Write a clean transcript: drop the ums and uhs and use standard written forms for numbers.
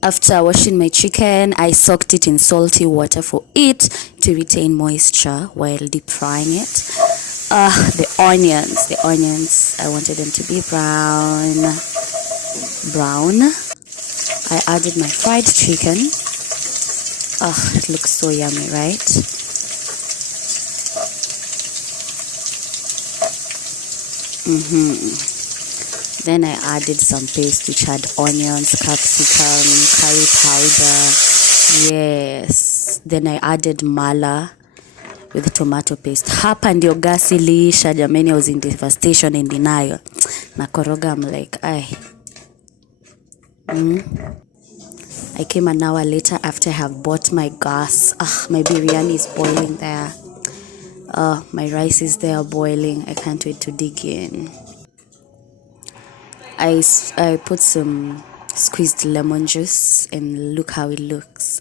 After washing my chicken, I soaked it in salty water for it to retain moisture while deep frying it. The onions, I wanted them to be brown. I added my fried chicken. It looks so yummy, right? Then I added some paste which had onions, capsicum, curry powder. Yes. Then I added mala with tomato paste. Hapa ndio gasi iliisha jamani. I was in devastation and denial. Nakoroga, I'm like, I came an hour later after I have bought my gas. My biryani is boiling there. My rice is there boiling. I can't wait to dig in. I put some squeezed lemon juice and look how it looks.